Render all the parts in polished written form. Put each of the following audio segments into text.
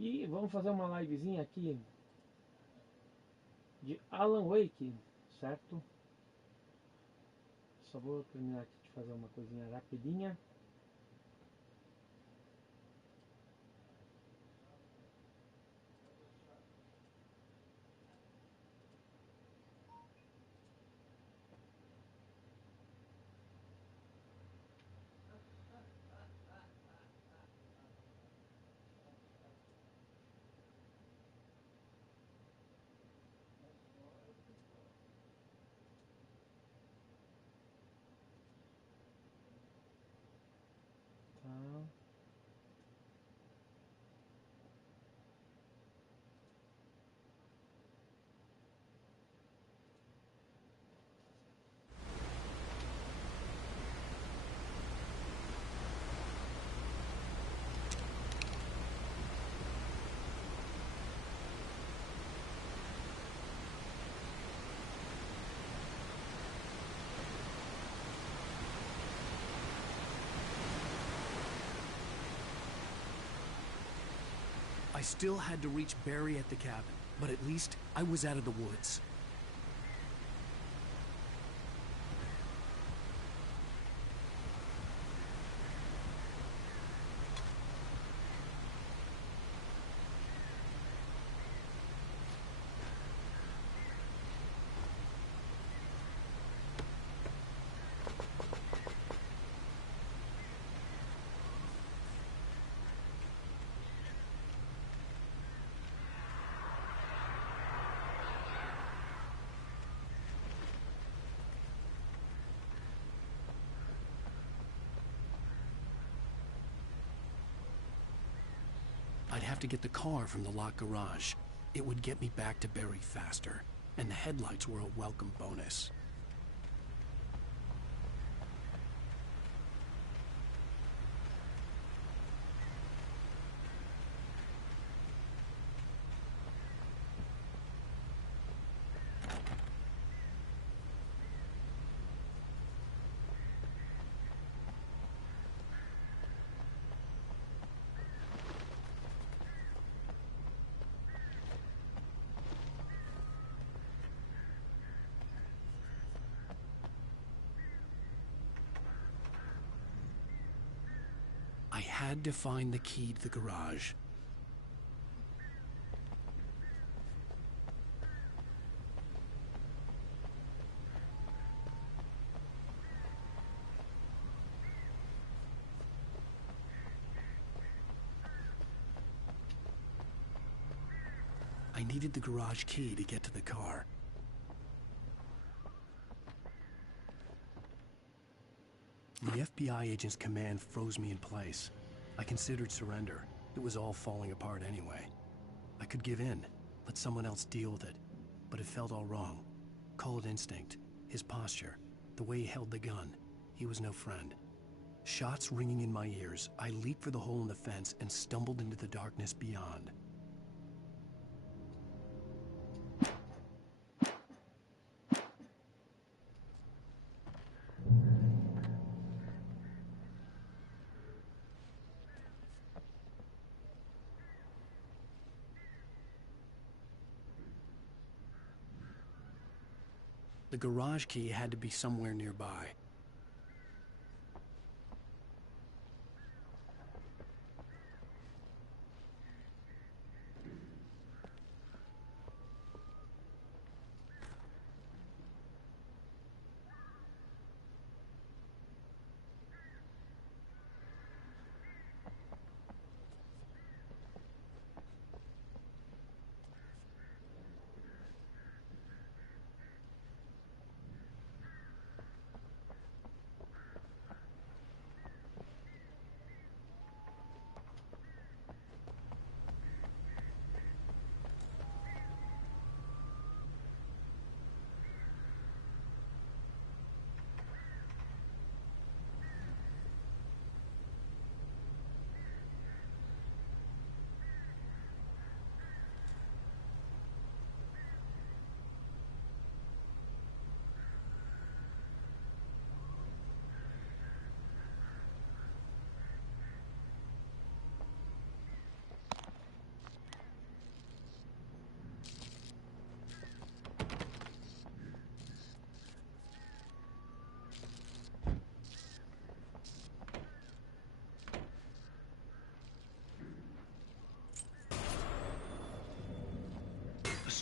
E vamos fazer uma livezinha aqui de Alan Wake, certo? Só vou terminar aqui de fazer uma coisinha rapidinha. Tá. I still had to reach Barry at the cabin, but at least I was out of the woods. I'd have to get the car from the locked garage. It would get me back to Barry faster, and the headlights were a welcome bonus. I had to find the key to the garage. I needed the garage key to get to the car. The FBI agent's command froze me in place. I considered surrender. It was all falling apart anyway. I could give in, let someone else deal with it. But it felt all wrong. Call it instinct, his posture, the way he held the gun. He was no friend. Shots ringing in my ears, I leaped for the hole in the fence and stumbled into the darkness beyond. The garage key had to be somewhere nearby.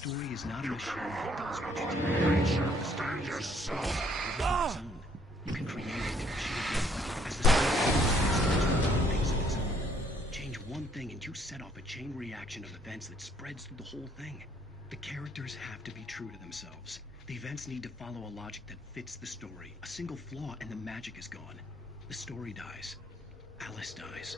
story is not a machine that does what you tell it. The story is yourself. Its own. You can create it, shape it. As the story things of its own. Change one thing and you set off a chain reaction of events that spreads through the whole thing. The characters have to be true to themselves. The events need to follow a logic that fits the story. A single flaw and the magic is gone. The story dies. Alice dies.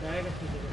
Pega, filho.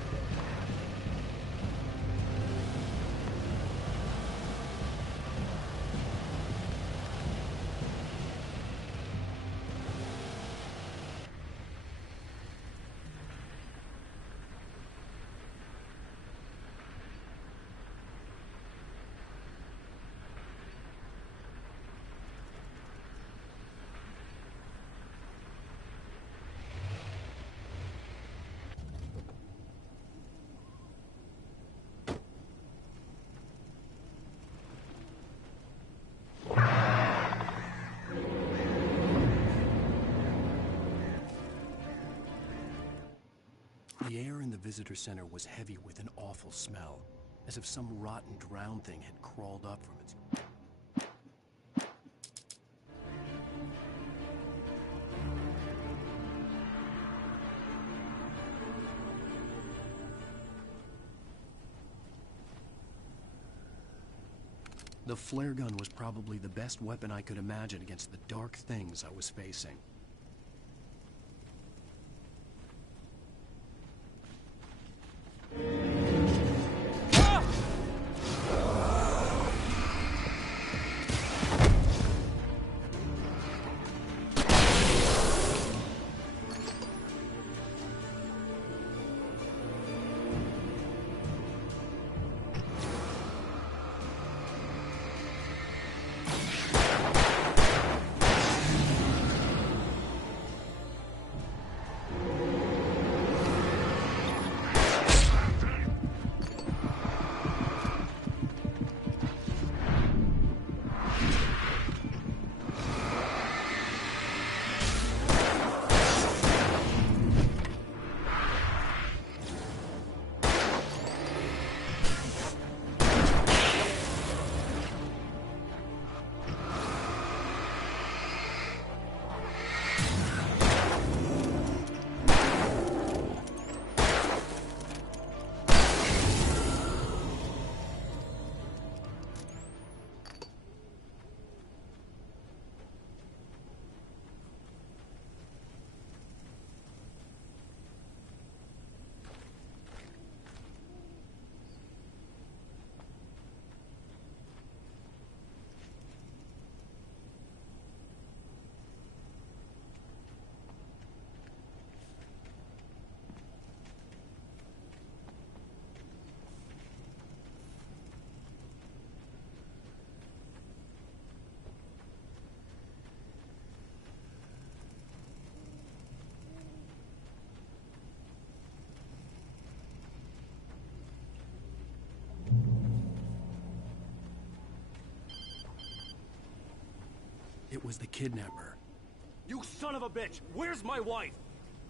The air in the visitor center was heavy with an awful smell, as if some rotten drowned thing had crawled up from its... The flare gun was probably the best weapon I could imagine against the dark things I was facing. It was the kidnapper. You son of a bitch! Where's my wife?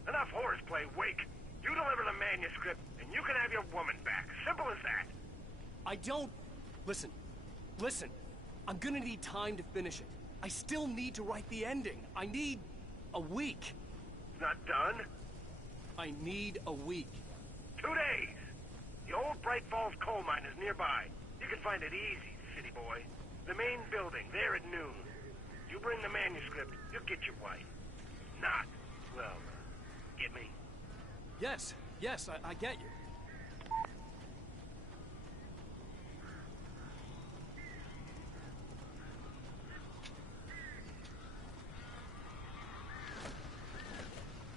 Enough horseplay, Wake. You deliver the manuscript, and you can have your woman back. Simple as that. I don't... Listen. Listen. I'm gonna need time to finish it. I still need to write the ending. I need... a week. It's not done. I need a week. 2 days. The old Bright Falls coal mine is nearby. You can find it easy, city boy. The main building, there at noon. You bring the manuscript, you'll get your wife. Not, well, get me? Yes, I get you.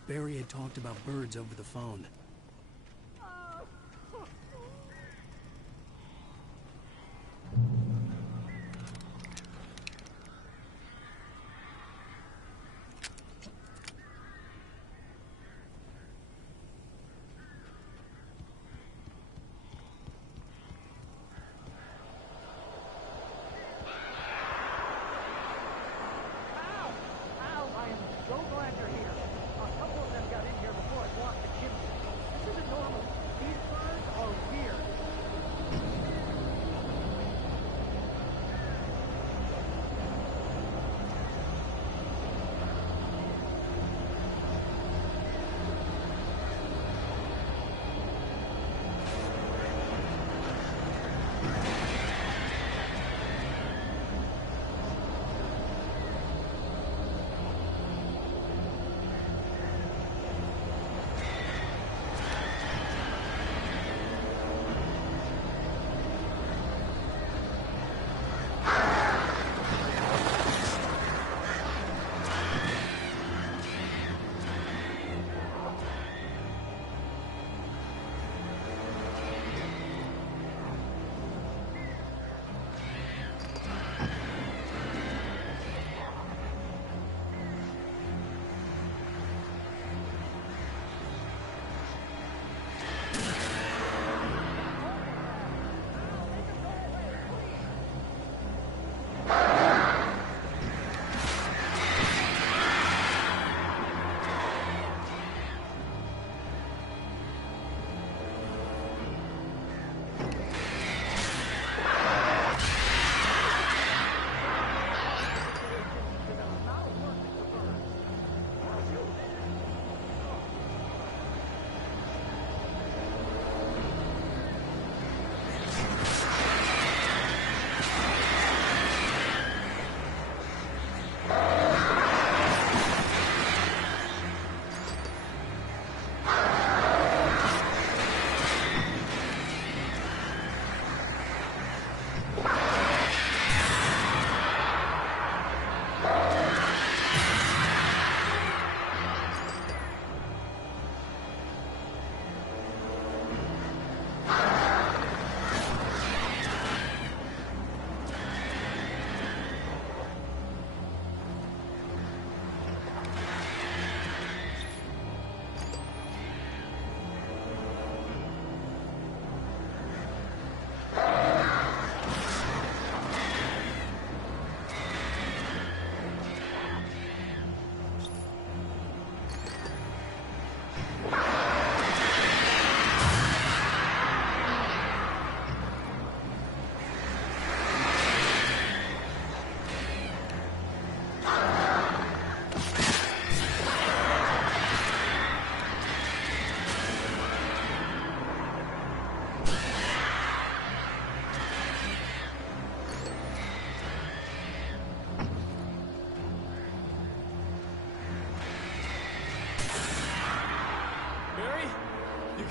Barry had talked about birds over the phone.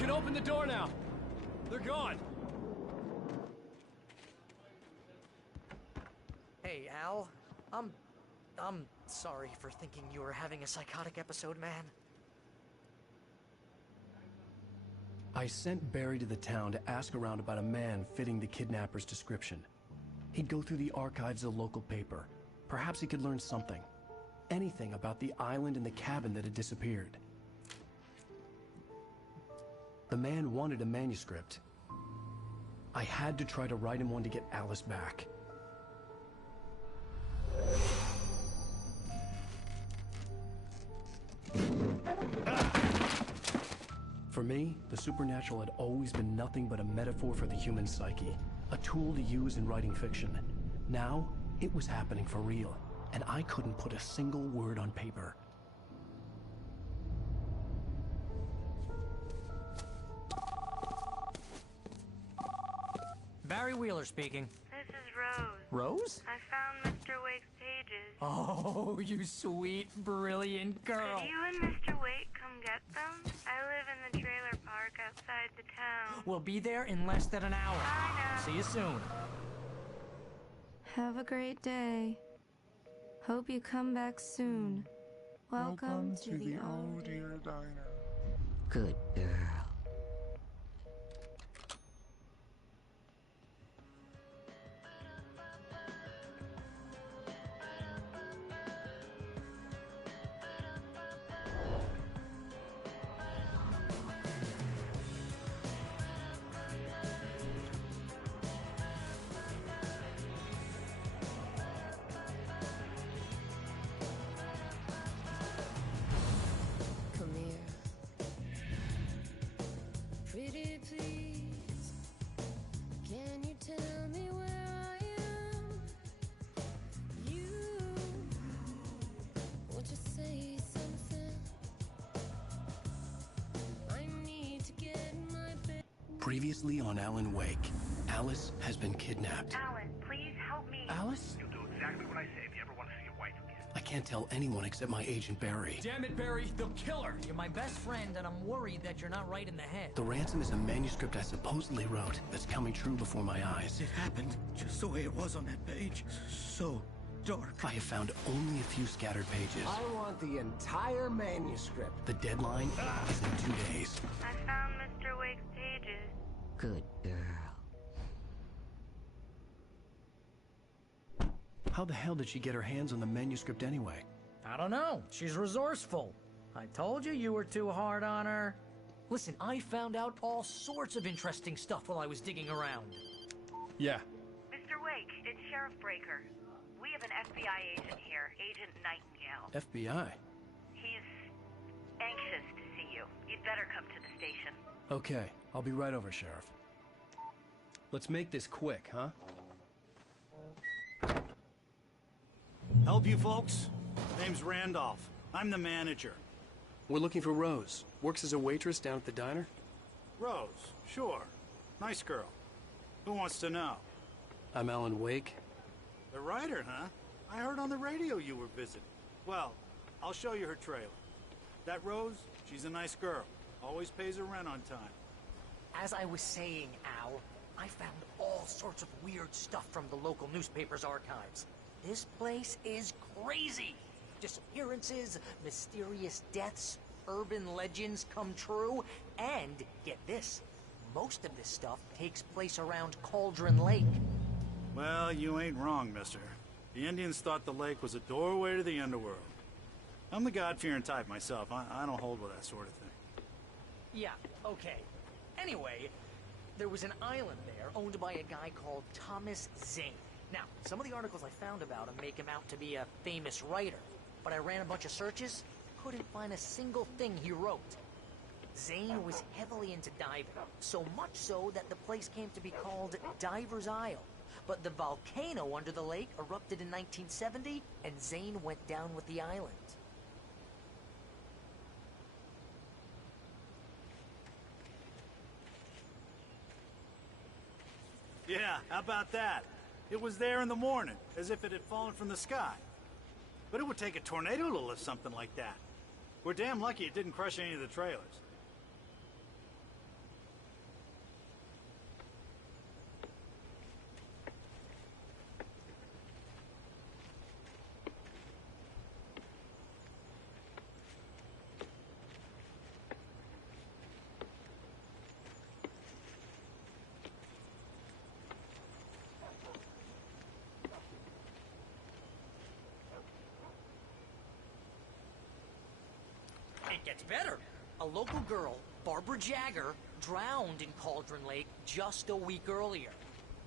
Open the door now. They're gone. Hey, Al. I'm sorry for thinking you were having a psychotic episode, man. I sent Barry to the town to ask around about a man fitting the kidnapper's description. He'd go through the archives of the local paper. Perhaps he could learn something. Anything about the island and the cabin that had disappeared. The man wanted a manuscript. I had to try to write him one to get Alice back. For me, the supernatural had always been nothing but a metaphor for the human psyche, a tool to use in writing fiction. Now, it was happening for real, and I couldn't put a single word on paper. Barry Wheeler speaking. This is Rose. Rose? I found Mr. Wake's pages. Oh, you sweet, brilliant girl. Could you and Mr. Wake come get them? I live in the trailer park outside the town. We'll be there in less than an hour. Bye now. See you soon. Have a great day. Hope you come back soon. Welcome to the Oh Dear Diner. Good girl. Come here. Pretty please, can you tell me where I am? You, won't you say something? I need to get in my bed. Previously on Alan Wake, Alice has been kidnapped. Alan, please help me. Alice? You'll do exactly what I say if you ever want to see your wife again. I can't tell anyone except my agent Barry. Damn it, Barry, they'll kill her. You're my best friend, and I'm worried that you're not right in the head. The ransom is a manuscript I supposedly wrote that's coming true before my eyes. It happened just the way it was on that page. So dark. I have found only a few scattered pages. I want the entire manuscript. The deadline is in 2 days. I found Mr. Wake's pages. Good girl. How the hell did she get her hands on the manuscript anyway? I don't know. She's resourceful. I told you you were too hard on her. Listen, I found out all sorts of interesting stuff while I was digging around. Yeah. Mr. Wake, it's Sheriff Breaker. We have an FBI agent here, Agent Nightingale. FBI? He's anxious to see you. You'd better come to the station. Okay, I'll be right over, Sheriff. Let's make this quick, huh? Help you folks? Name's Randolph. I'm the manager. We're looking for Rose. Works as a waitress down at the diner. Rose, sure. Nice girl. Who wants to know? I'm Alan Wake. The writer, huh? I heard on the radio you were visiting. Well, I'll show you her trailer. That Rose, she's a nice girl. Always pays her rent on time. As I was saying, Al, I found all sorts of weird stuff from the local newspaper's archives. This place is crazy. Disappearances, mysterious deaths, urban legends come true, and get this, most of this stuff takes place around Cauldron Lake. Well, you ain't wrong, mister. The Indians thought the lake was a doorway to the underworld. I'm the God-fearing type myself. I don't hold with that sort of thing. Yeah, okay. Anyway, there was an island there owned by a guy called Thomas Zane. Now, some of the articles I found about him make him out to be a famous writer, but I ran a bunch of searches, couldn't find a single thing he wrote. Zane was heavily into diving, so much so that the place came to be called Diver's Isle. But the volcano under the lake erupted in 1970, and Zane went down with the island. Yeah, how about that? It was there in the morning, as if it had fallen from the sky. But it would take a tornado to lift something like that. We're damn lucky it didn't crush any of the trailers. It gets better. A local girl, Barbara Jagger, drowned in Cauldron Lake just a week earlier.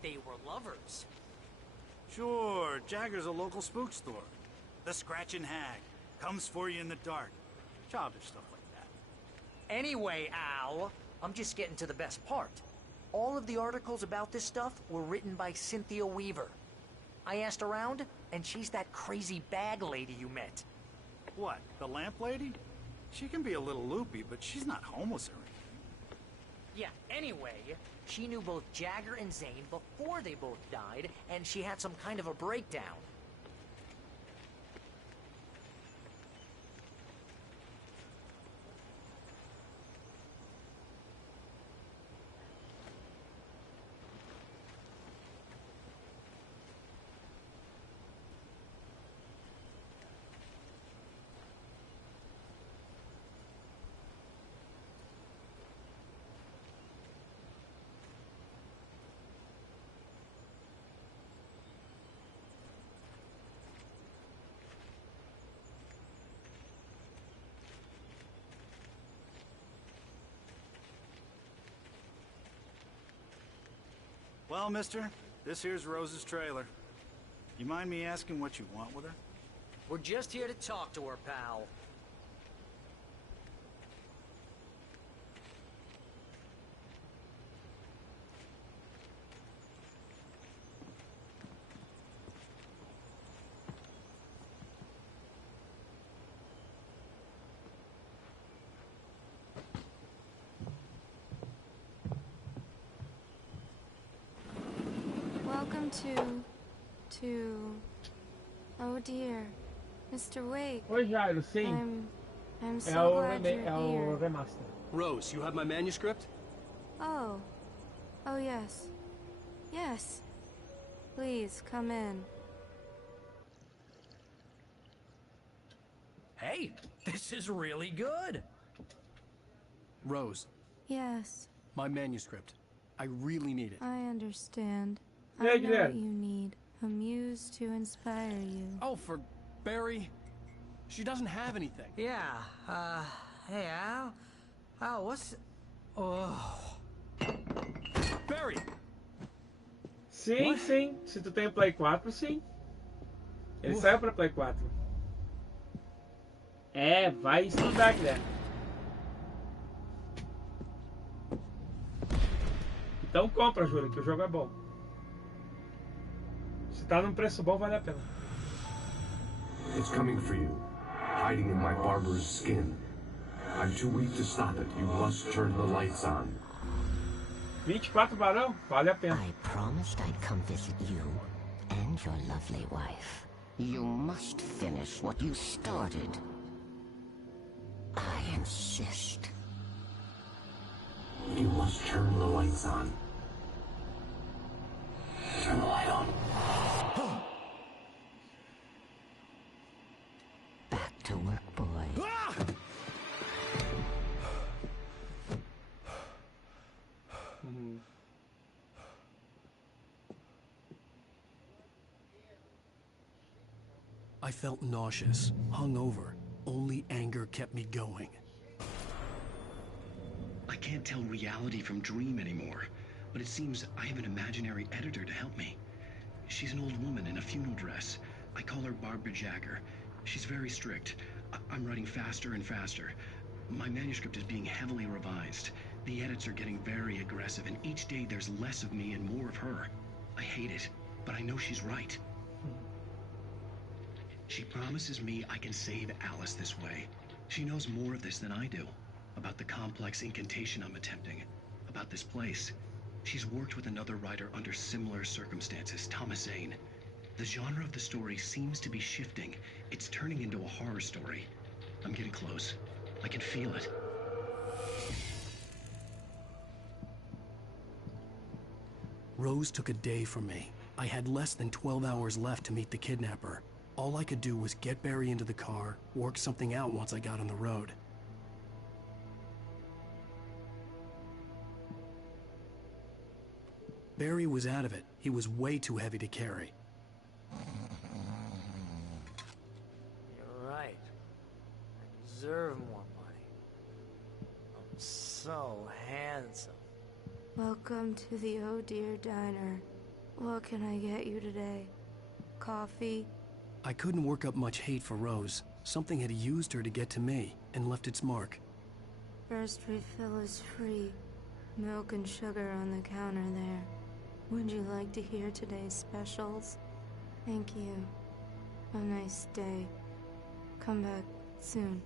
They were lovers. Sure, Jagger's a local spook store. The Scratching Hag. Comes for you in the dark. Childish stuff like that. Anyway, Al, I'm just getting to the best part. All of the articles about this stuff were written by Cynthia Weaver. I asked around, and she's that crazy bag lady you met. What, the lamp lady? She can be a little loopy, but she's not homeless or anything. Yeah, anyway, she knew both Jagger and Zane before they both died, and she had some kind of a breakdown. Well, mister, this here's Rose's trailer. You mind me asking what you want with her? We're just here to talk to her, pal. Welcome to... Oh dear, Mr. Wake. Oi, Jairo, sim. I'm É so o, glad you're here. remaster. Rose, you have my manuscript? Oh. Oh, yes. Yes. Please, come in. Hey, this is really good. Rose, Yes, my manuscript. I really need it. I understand. Yeah, I know yeah. what you need. A muse to inspire you. Oh, for Barry. She doesn't have anything. Yeah, hey, Al? Al, what's... Oh... Barry! Sim, sim. Se tu tem o Play 4, sim. Ele saiu pra Play 4. É, vai estudar, Guilherme. Então compra, Júlia, que o jogo é bom. Se tá num preço bom, vale a pena. It's coming for you, hiding in my barber's skin. I'm too weak to stop it. You must turn the lights on. 24 barão, vale a pena. I promised I'd come visit you and your lovely wife. You must finish what you started. I insist. You must turn the lights on. Turn the light on. Back to work, boy. I felt nauseous, hungover. Only anger kept me going. I can't tell reality from dream anymore, but it seems I have an imaginary editor to help me. She's an old woman in a funeral dress. I call her Barbara Jagger. She's very strict. I'm writing faster and faster. My manuscript is being heavily revised. The edits are getting very aggressive, and each day there's less of me and more of her. I hate it, but I know she's right. She promises me I can save Alice this way. She knows more of this than I do. About the complex incantation I'm attempting. About this place. She's worked with another writer under similar circumstances, Thomas Zane. The genre of the story seems to be shifting. It's turning into a horror story. I'm getting close. I can feel it. Rose took a day from me. I had less than 12 hours left to meet the kidnapper. All I could do was get Barry into the car, work something out once I got on the road. Barry was out of it. He was way too heavy to carry. You're right. I deserve more money. I'm so handsome. Welcome to the Oh Dear Diner. What can I get you today? Coffee? I couldn't work up much hate for Rose. Something had used her to get to me and left its mark. First refill is free. Milk and sugar on the counter there. Would you like to hear today's specials? Thank you. Have a nice day. Come back soon.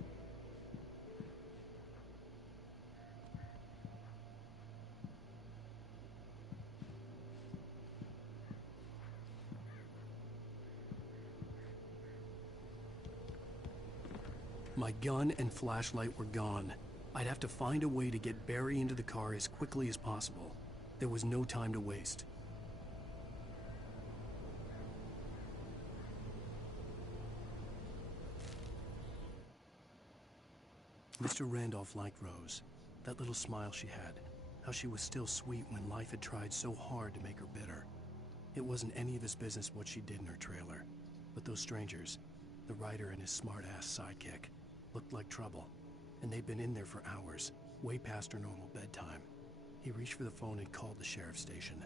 My gun and flashlight were gone. I'd have to find a way to get Barry into the car as quickly as possible. There was no time to waste. Mr. Randolph liked Rose. That little smile she had. How she was still sweet when life had tried so hard to make her bitter. It wasn't any of his business what she did in her trailer. But those strangers, the writer and his smart-ass sidekick, looked like trouble. And they'd been in there for hours, way past her normal bedtime. He reached for the phone and called the sheriff's station.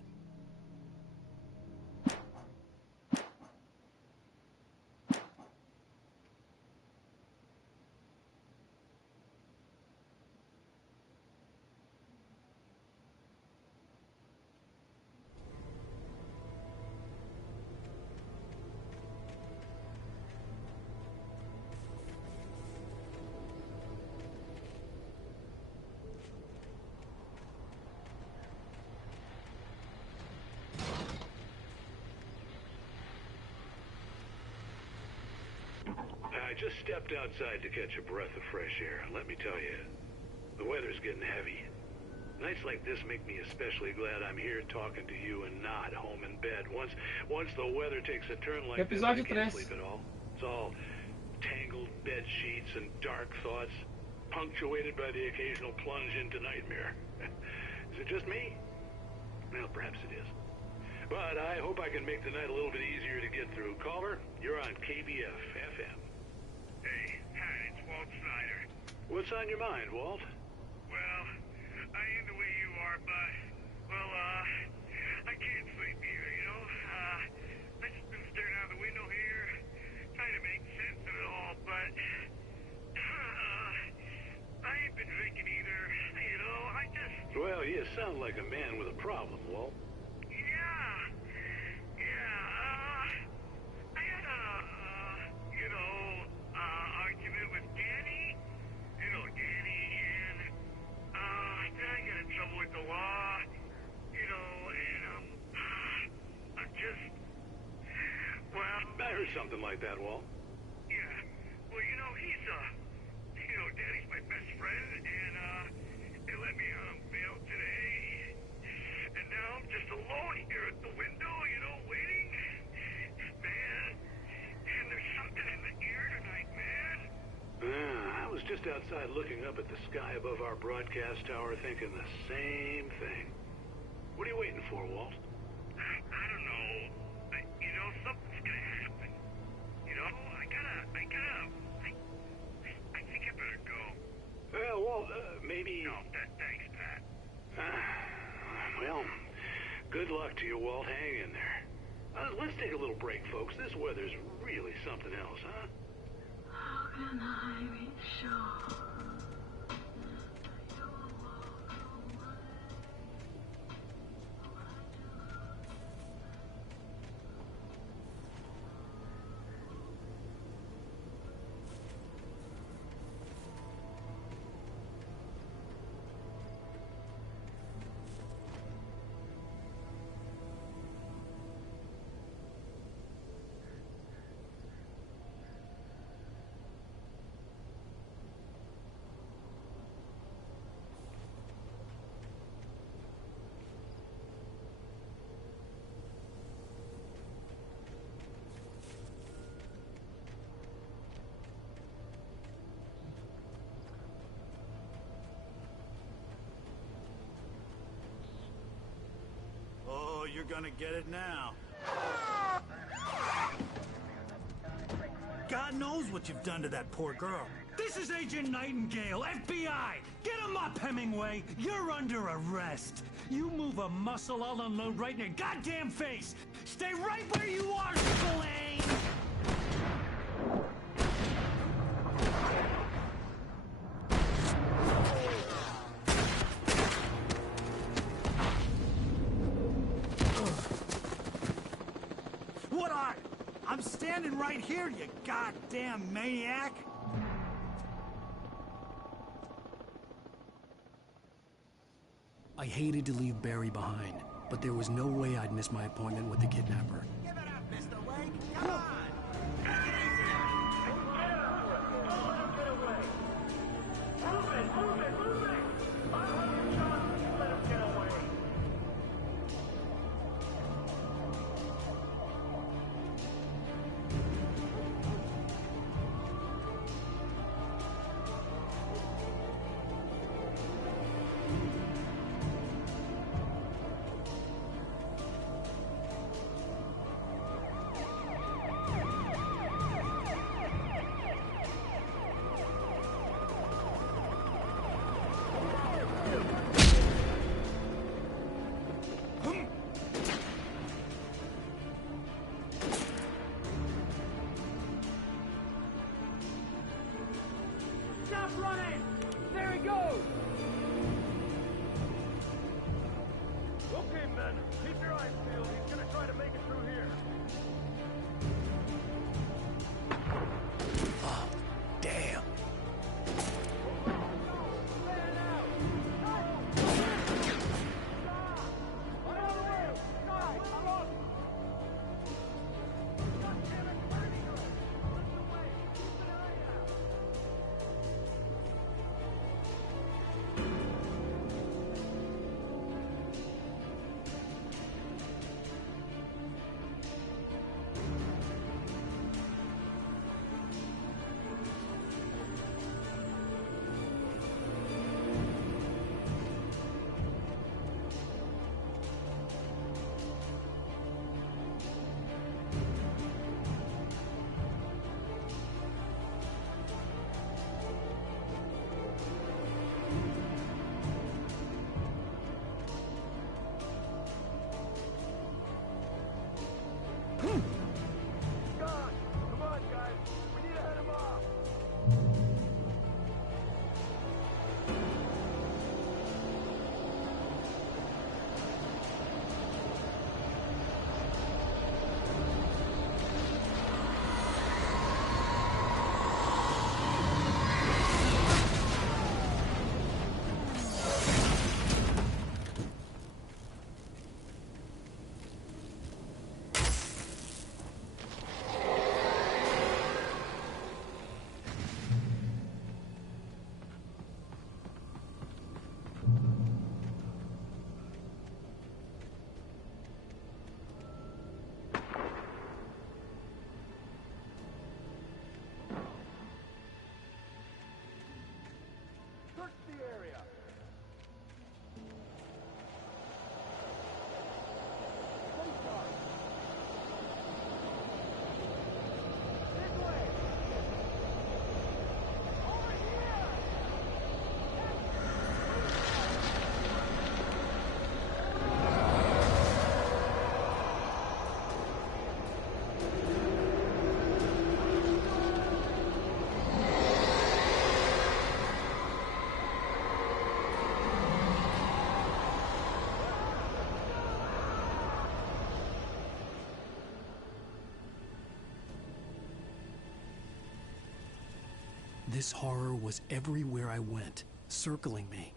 I just stepped outside to catch a breath of fresh air. Let me tell you, the weather's getting heavy. Nights like this make me especially glad I'm here talking to you and not home in bed. Once the weather takes a turn like this, I can't sleep at all. It's all tangled bed sheets and dark thoughts, punctuated by the occasional plunge into nightmare. Is it just me? Well, perhaps it is. But I hope I can make the night a little bit easier to get through. Caller, you're on KBF FM. Hey, Pat, it's Walt Snyder. What's on your mind, Walt? Well, I ain't the way you are, but, well, I can't sleep either, you know? I just been staring out the window here, trying to make sense of it all, but, I ain't been drinking either, you know? I just... Well, you sound like a man with a problem, Walt. I had a, argument with Danny. You know Danny, and, then I got in trouble with the law, you know, and, I'm just, well... I heard something like that, Walt. Yeah, well, you know, he's, Danny's my best friend, and, they let me on bail today, and now I'm just alone here at the window, you know, waiting. Man, and there's something in the air tonight, man. I was just outside looking up at the sky above our broadcast tower thinking the same thing. What are you waiting for, Walt? I don't know. You know, something's gonna happen. You know, I think I better go. Well, Walt, maybe... No, thanks, Pat. Well, good luck to you, Walt. Hang in there. Let's take a little break, folks. This weather's really something else, huh? How can I be sure? You're gonna get it now. God knows what you've done to that poor girl. This is Agent Nightingale, FBI! Get him up, Hemingway! You're under arrest! You move a muscle, I'll unload right in your goddamn face! Stay right where you are, Spillane! I'm standing right here, you goddamn maniac! I hated to leave Barry behind, but there was no way I'd miss my appointment with the kidnapper. Give it up, Mr. Wake! Come on! Running! There he goes! Okay, men, keep your eyes peeled. He's gonna try to make it through here. Oh, damn. This horror was everywhere I went, circling me.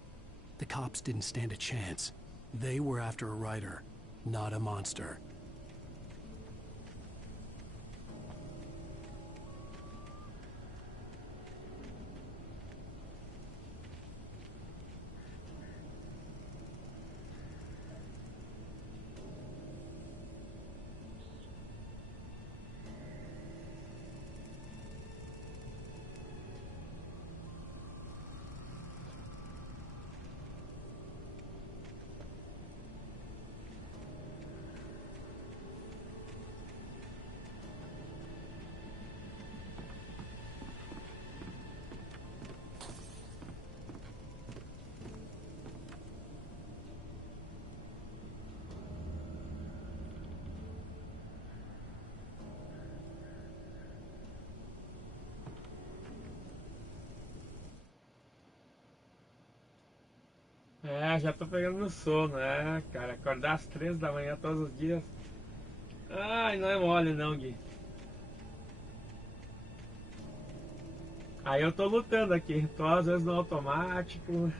The cops didn't stand a chance. They were after a writer, not a monster. É, já tô pegando no sono, né, cara? Acordar às 3 da manhã todos os dias. Ai, não é mole não, Gui. Aí eu tô lutando aqui, tô às vezes no automático.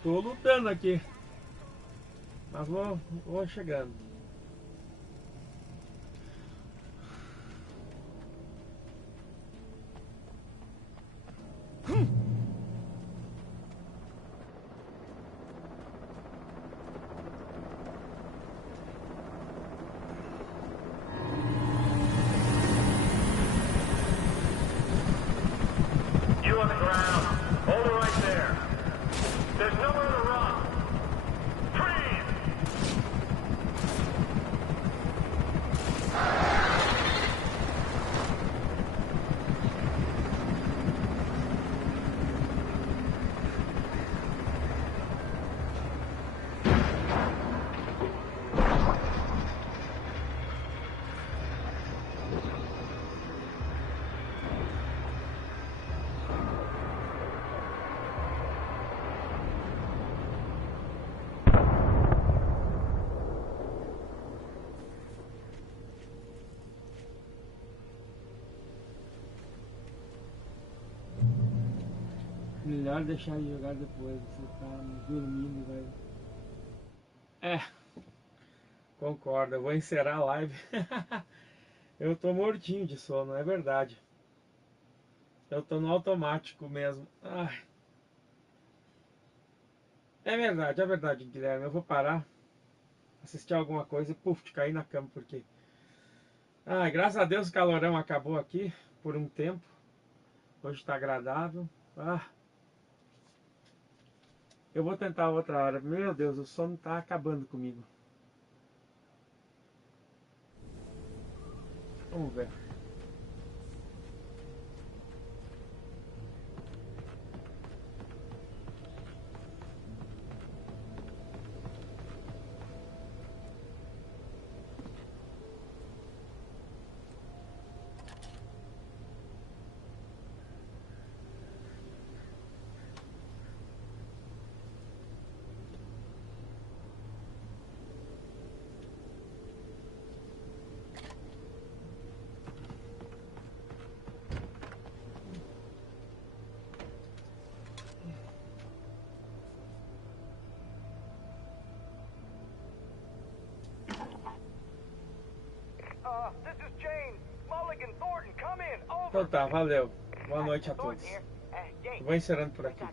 Tô lutando aqui, mas vou chegando. You on the ground. Hold it right there. There's nowhere to run. Freeze! Melhor deixar de jogar depois, você tá dormindo, velho. É, concordo, eu vou encerrar a live. Eu tô mortinho de sono, é verdade. Eu tô no automático mesmo. Ai. É verdade, Guilherme. Eu vou parar, assistir alguma coisa e puf, cair na cama, porque... Ai, graças a Deus o calorão acabou aqui por um tempo. Hoje tá agradável. Ah. Eu vou tentar outra hora. Meu Deus, o sono tá acabando comigo. Vamos ver. This is Jane. Mulligan, Thornton, come in. Over. Então tá, valeu. Boa noite a todos. Vou encerrando por aqui.